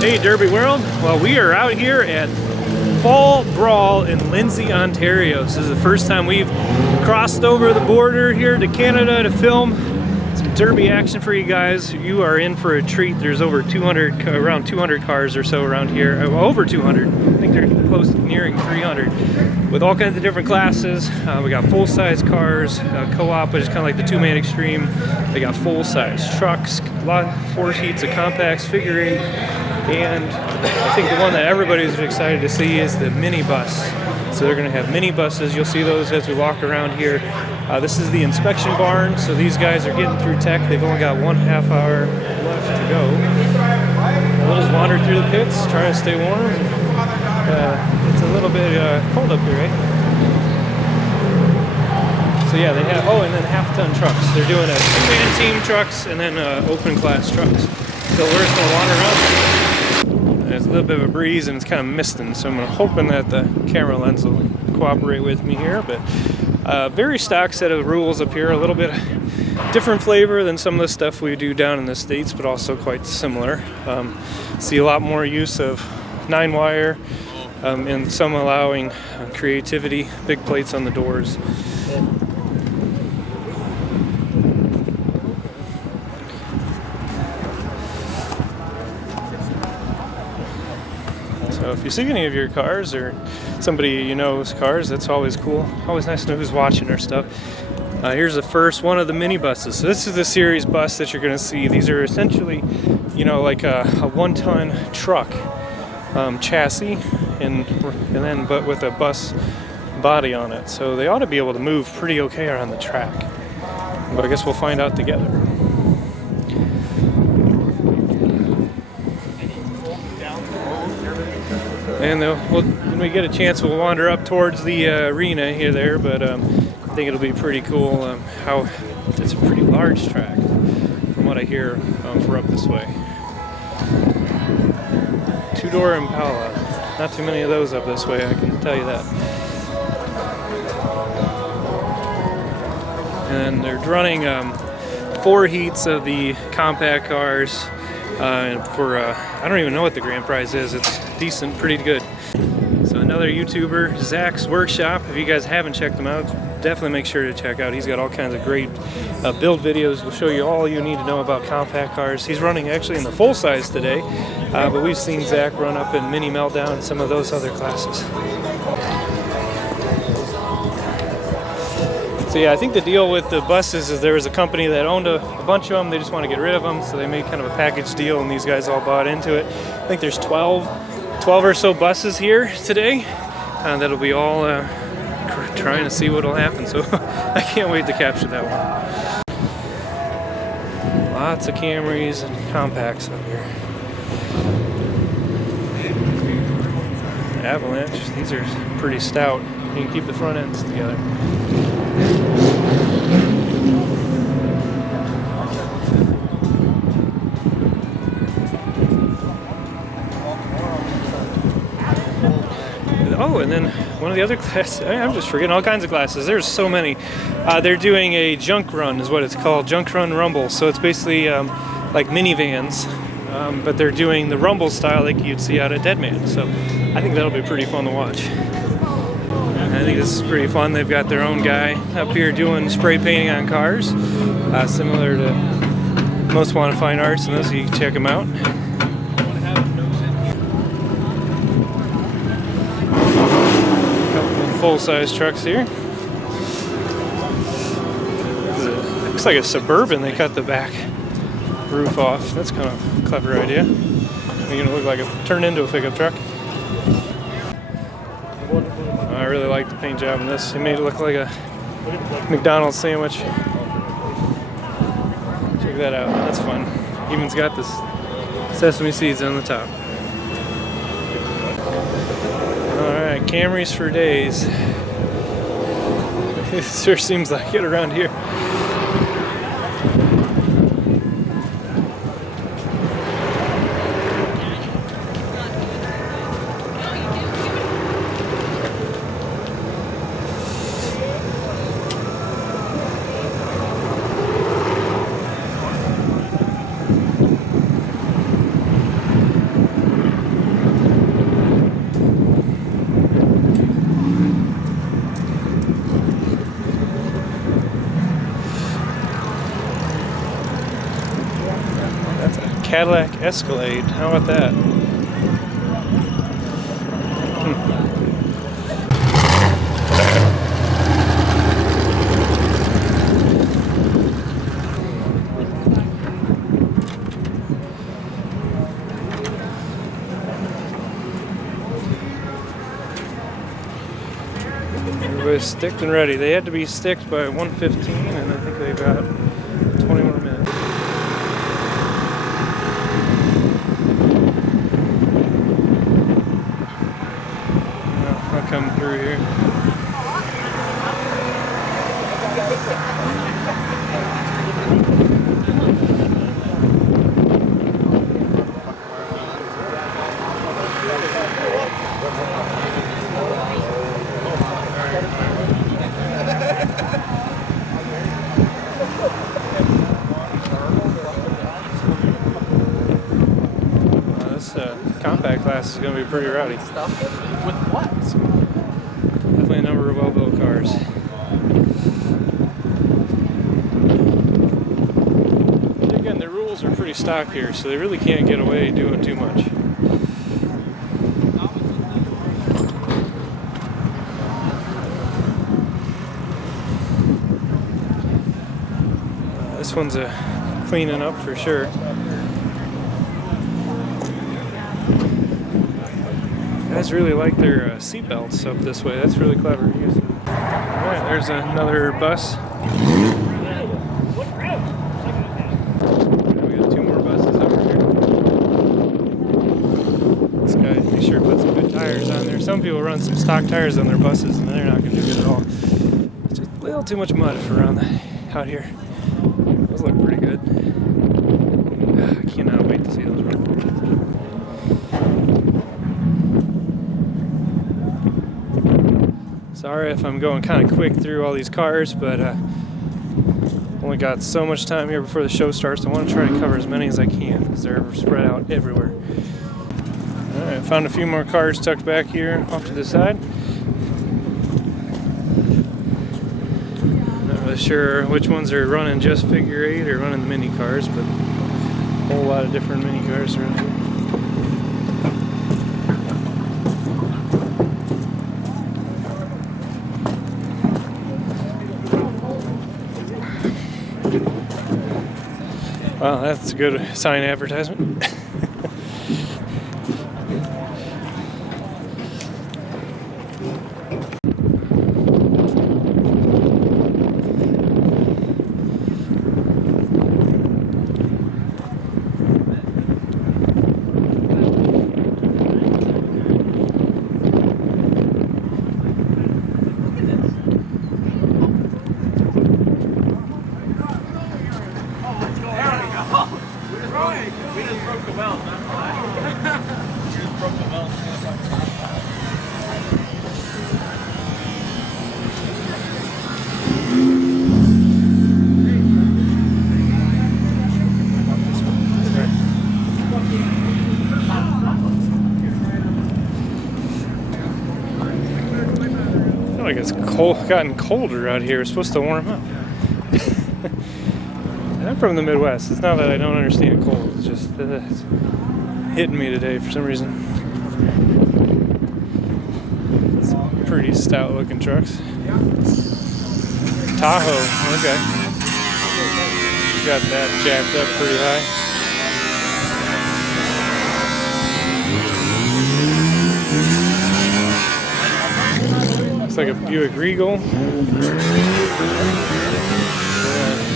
Hey Derby World, well we are out here at Fall Brawl in Lindsay, Ontario. This is the first time we've crossed over the border here to Canada to film some derby action for you guys. You are in for a treat. There's over 200, around 200 cars or so around here. Over 200, I think they're close to nearing 300 with all kinds of different classes. We got full-size cars, co-op, which is kind of like the two-man extreme. They got full-size trucks, a lot, 4 heats of compacts, figure 8. And I think the one that everybody's excited to see is the minibus. So they're going to have minibuses. You'll see those as we walk around here. This is the inspection barn, so these guys are getting through tech. They've only got 1/2 hour left to go. We'll just wander through the pits, try to stay warm. It's a little bit cold up here, right? So yeah, they have, oh, and then half-ton trucks. They're doing a two-man team trucks and then open class trucks. So we're just going to wander around. There's a little bit of a breeze and it's kind of misting, so I'm hoping that the camera lens will cooperate with me here. But very stock set of rules up here, a little bit different flavor than some of the stuff we do down in the States, but also quite similar. See a lot more use of 9-wire and some allowing creativity, big plates on the doors. So if you see any of your cars or somebody you know's cars, that's always cool. Always nice to know who's watching our stuff. Here's the first one of the minibuses. So this is the series bus that you're going to see. These are essentially, you know, like a 1-ton truck chassis, and then but with a bus body on it. So they ought to be able to move pretty okay around the track. But I guess we'll find out together. And when we get a chance, we'll wander up towards the arena here there, but I think it'll be pretty cool how it's a pretty large track from what I hear for up this way. 2-door Impala. Not too many of those up this way, I can tell you that. And they're running 4 heats of the compact cars. And for I don't even know what the grand prize is. It's decent, pretty good. So another YouTuber, Zach's Workshop. If you guys haven't checked him out, definitely make sure to check out. He's got all kinds of great build videos. We'll show you all you need to know about compact cars. He's running actually in the full size today, but we've seen Zach run up in Mini Meltdown and some of those other classes. So yeah, I think the deal with the buses is there was a company that owned a bunch of them. They just want to get rid of them, so they made kind of a package deal, and these guys all bought into it. I think there's 12 or so buses here today. That'll be all trying to see what'll happen. So I can't wait to capture that one. Lots of Camrys and compacts up here. Avalanche. These are pretty stout. You can keep the front ends together. Oh, and then one of the other classes, I'm just forgetting all kinds of classes. There's so many. They're doing a junk run is what it's called, junk run rumble. So it's basically like minivans, but they're doing the rumble style like you'd see out at Deadman. So I think that'll be pretty fun to watch. I think this is pretty fun. They've got their own guy up here doing spray painting on cars, similar to Most Wanted Fine Arts, and those, you can check them out. Full-size trucks here. Looks like a Suburban. They cut the back roof off. That's kind of a clever idea. Making it look like it turned into a pickup truck. I really like the paint job on this. It made it look like a McDonald's sandwich. Check that out. That's fun. Even's got this sesame seeds on the top. Alright, Camrys for days. It sure seems like it around here. Cadillac Escalade. How about that? Everybody's sticked and ready. They had to be sticked by 1:15, and I think they've got 20 more minutes. I'll come through here. Compact class is going to be pretty rowdy. With what? Definitely a number of well-built cars. But again, the rules are pretty stock here, so they really can't get away doing too much. This one's a cleaning up for sure. Guys really like their seatbelts up this way. That's really clever. Alright, there's another bus. We got 2 more buses over here. This guy, be sure to put some good tires on there. Some people run some stock tires on their buses and they're not going to do good at all. It's just a little too much mud around out here. Those look pretty good. I cannot wait to see those run. Sorry if I'm going kind of quick through all these cars, but only got so much time here before the show starts. I want to try to cover as many as I can because they're spread out everywhere. Alright, found a few more cars tucked back here off to the side. Not really sure which ones are running just figure 8 or running the mini cars, but a whole lot of different mini cars around here. Wow, that's a good sign advertisement. Like it's gotten colder out here. It's supposed to warm up. I'm from the Midwest. It's not that I don't understand cold. It's just it's hitting me today for some reason. Some pretty stout looking trucks. Tahoe. Okay. Got that jacked up pretty high. Like a Buick Regal.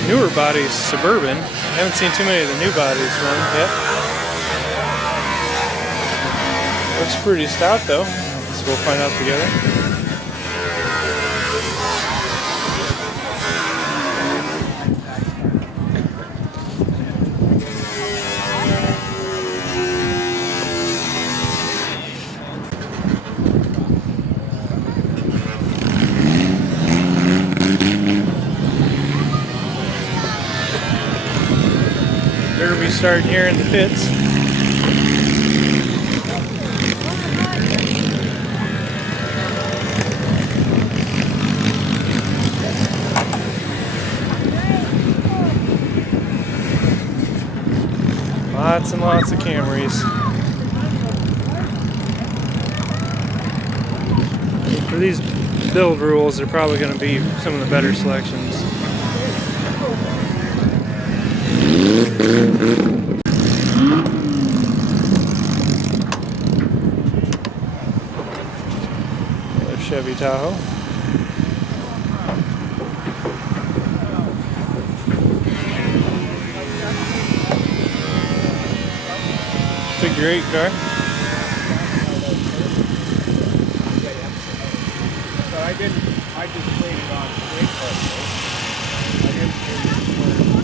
Newer bodies, Suburban. I haven't seen too many of the new bodies run yet. Looks pretty stout though, so we'll find out together. Derby starting here in the pits. Lots and lots of Camrys. For these build rules, they're probably going to be some of the better selections. Another Chevy Tahoe. Figure 8 car. I just waited on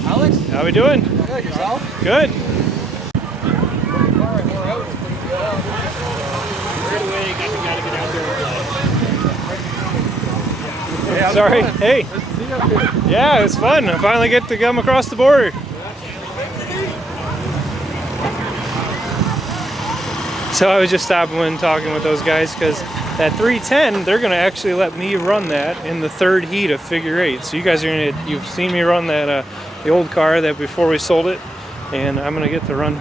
the Alex? How we doing? Good, yourself? Good. Sorry. Hey. Yeah, it's fun. I finally get to come across the border. So I was just stopping and talking with those guys because that 310, they're going to actually let me run that in the third heat of figure 8. So you guys are going to, you've seen me run that the old car that before we sold it, and I'm going to get to run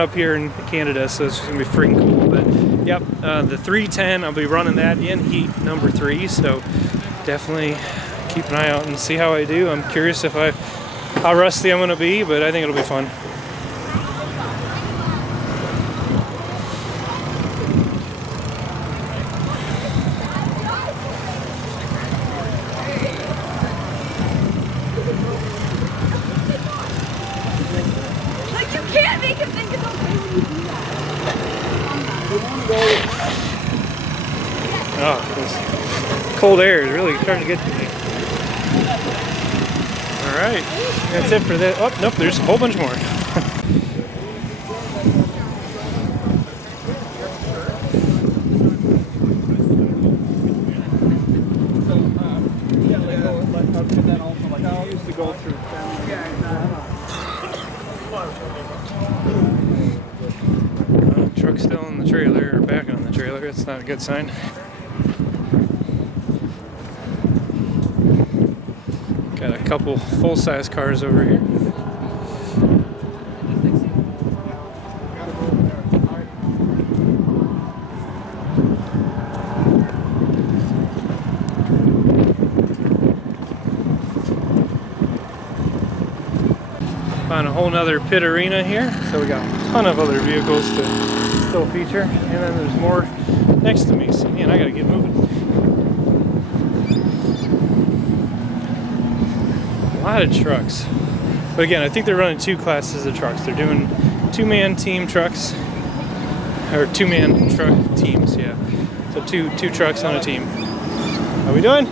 up here in Canada, so it's just going to be freaking cool. But yep, the 310, I'll be running that in heat number 3, so definitely keep an eye out and see how I do. I'm curious if how rusty I'm going to be, but I think it'll be fun. Oh, this cold air is really starting to get to me. All right, that's it for that. Oh, nope, there's a whole bunch more. Truck's still in the trailer, or back on the trailer. That's not a good sign. Got a couple full-size cars over here. Found a whole nother pit arena here, so we got a ton of other vehicles to still feature, and then there's more next to me, so man, I gotta get moving. A lot of trucks, but again, I think they're running 2 classes of trucks. They're doing 2-man team trucks, or 2-man truck teams, yeah. So two trucks on a team. How we doing?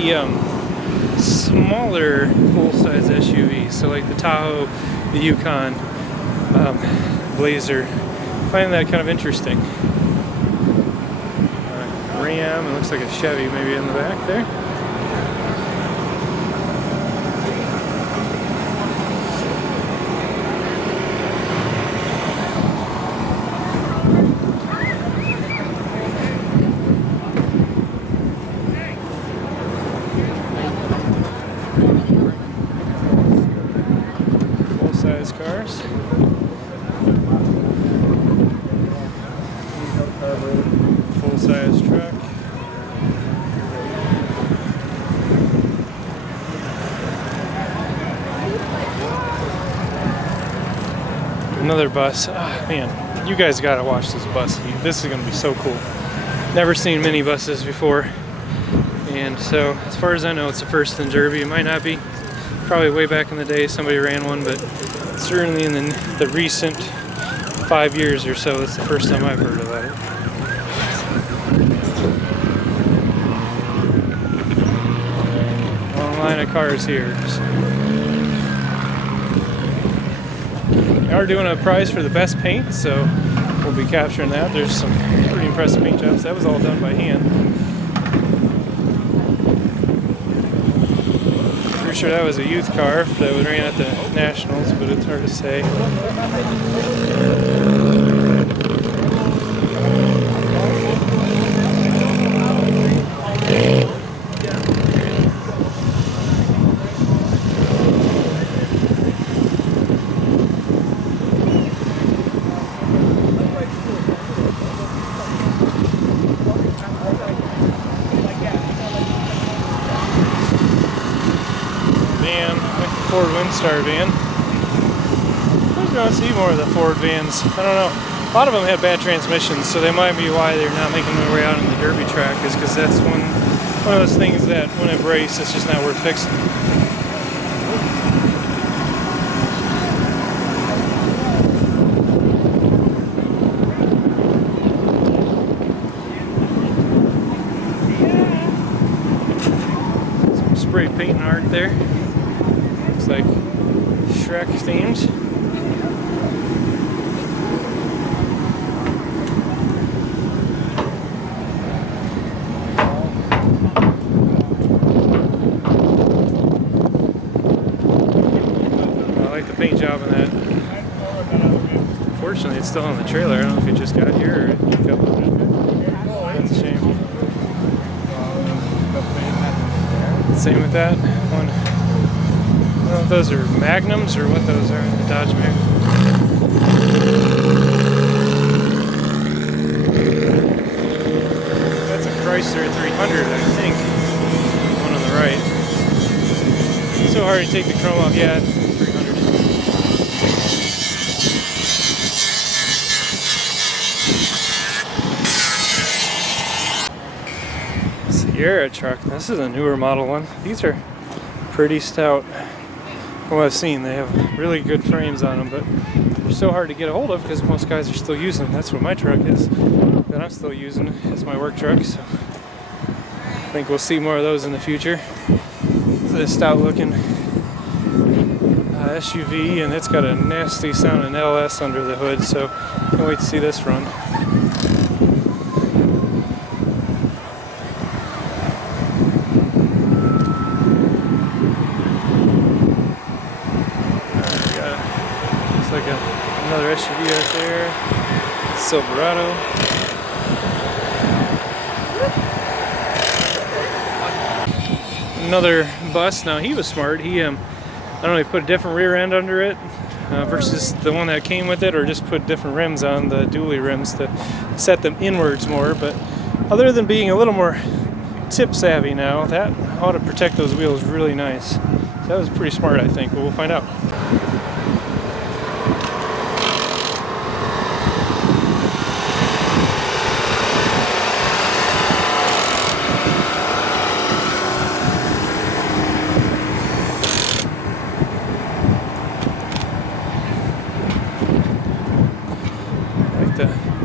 The smaller full-size SUVs, so like the Tahoe, the Yukon, Blazer, I find that kind of interesting. Ram, it looks like a Chevy maybe in the back there. Cars. Full-size truck. Another bus. Oh, man, you guys gotta watch this bus. This is gonna be so cool. Never seen mini buses before, and so as far as I know, it's the first in Derby. It might not be. Probably way back in the day somebody ran one, but certainly in the recent 5 years or so, that's the first time I've heard about it. kind of cars here. So. We are doing a prize for the best paint, so we'll be capturing that. There's some pretty impressive paint jobs. That was all done by hand. Pretty sure that was a youth car that ran at the Nationals, but it's hard to say. Ford Windstar van. I'm going to see more of the Ford vans. I don't know. A lot of them have bad transmissions, so that might be why they're not making their way out on the Derby track, is because that's one of those things that when it breaks, it's just not worth fixing. Some spray paint art there. Looks like Shrek themed. I like the paint job on that. Unfortunately, it's still on the trailer. I don't know if it just got here or it got loaded. That's a shame. Same with that one. I don't know if those are Magnums or what those are in the Dodge Magnum. That's a Chrysler 300, I think. One on the right. It's so hard to take the chrome off. Yeah, 300. Sierra truck. This is a newer model one. These are pretty stout. From what I've seen, they have really good frames on them, but they're so hard to get a hold of because most guys are still using them. That's what my truck is, that I'm still using. It's my work truck, so I think we'll see more of those in the future. This is a stout looking SUV, and it's got a nasty sounding LS under the hood, so can't wait to see this run. Another SUV right there, Silverado. Another bus. Now he was smart. He, I don't know, he put a different rear end under it versus the one that came with it, or just put different rims on the dually rims to set them inwards more. But other than being a little more tip savvy now, that ought to protect those wheels really nice. So that was pretty smart, I think, but we'll find out.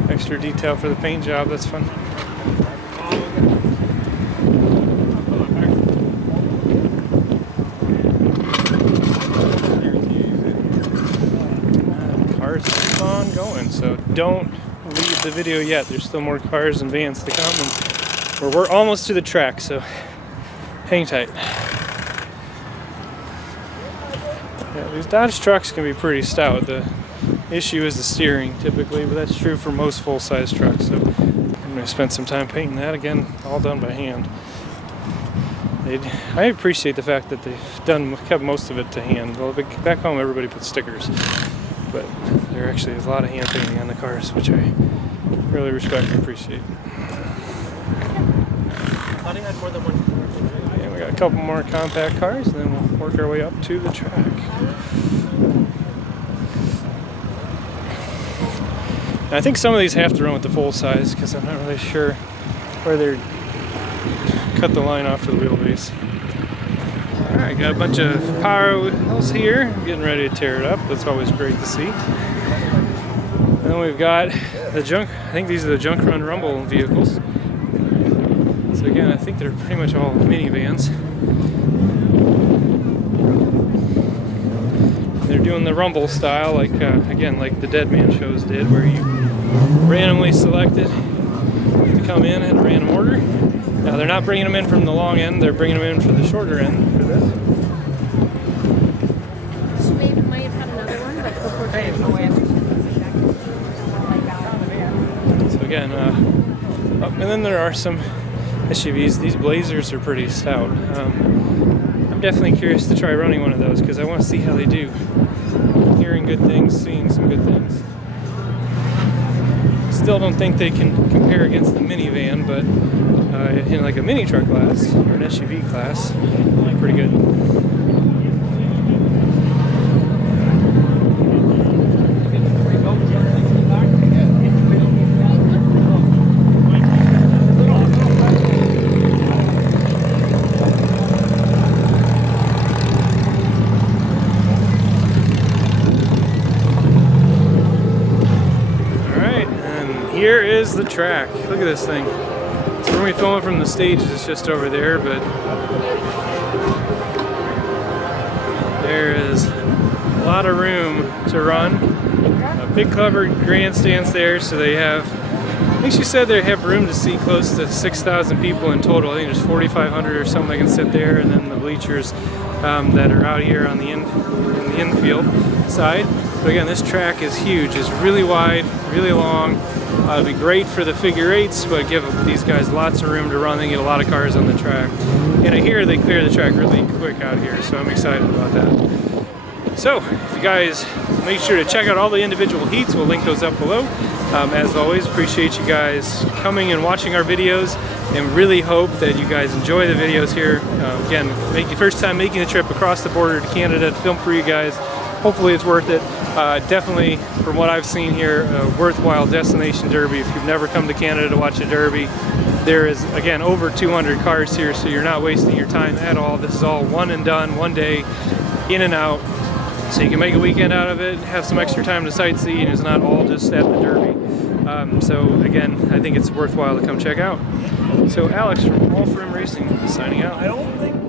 Extra detail for the paint job, that's fun. Cars keep on going, so don't leave the video yet. There's still more cars and vans to come, and we're almost to the track, so hang tight. Yeah, these Dodge trucks can be pretty stout. The issue is the steering typically, but that's true for most full-size trucks. So I'm going to spend some time painting that again, all done by hand. I appreciate the fact that they've kept most of it to hand. Well, back home everybody puts stickers, but there actually is a lot of hand painting on the cars, which I really respect and appreciate. Yeah, we got a couple more compact cars, and then we'll work our way up to the track. I think some of these have to run with the full size because I'm not really sure where they're cut the line off for the wheelbase. Alright, got a bunch of power wheels here, getting ready to tear it up. That's always great to see. And then we've got the junk, I think these are the Junk Run Rumble vehicles. So again, I think they're pretty much all minivans. doing the rumble style, like again, like the Dead Man shows did, where you randomly selected to come in at a random order. Now they're not bringing them in from the long end; they're bringing them in for the shorter end for this. She might have had another one, but before So again, and then there are some SUVs. These Blazers are pretty stout. I'm definitely curious to try running one of those because I want to see how they do. Hearing good things, seeing some good things. Still don't think they can compare against the minivan, but in like a mini truck class or an SUV class, pretty good. Here is the track. Look at this thing. So we're going to be filming from the stages. It's just over there, but there is a lot of room to run. Big covered grandstands there, so they have, I think she said they have room to seat close to 6,000 people in total. I think there's 4,500 or something that can sit there, and then the bleachers that are out here on the infield side. But again, this track is huge. It's really wide, really long. It'll be great for the figure eights, but give these guys lots of room to run. They get a lot of cars on the track. And I hear they clear the track really quick out here, so I'm excited about that. So, if you guys make sure to check out all the individual heats, we'll link those up below. As always, appreciate you guys coming and watching our videos, and really hope that you guys enjoy the videos here. Again, first time making the trip across the border to Canada to film for you guys. Hopefully it's worth it. Definitely, from what I've seen here, a worthwhile destination derby. If you've never come to Canada to watch a derby, there is, again, over 200 cars here, so you're not wasting your time at all. This is all one and done, one day, in and out. So you can make a weekend out of it, have some extra time to sightsee, and it's not all just at the derby. So again, I think it's worthwhile to come check out. So Alex from All For Him Racing signing out. I don't think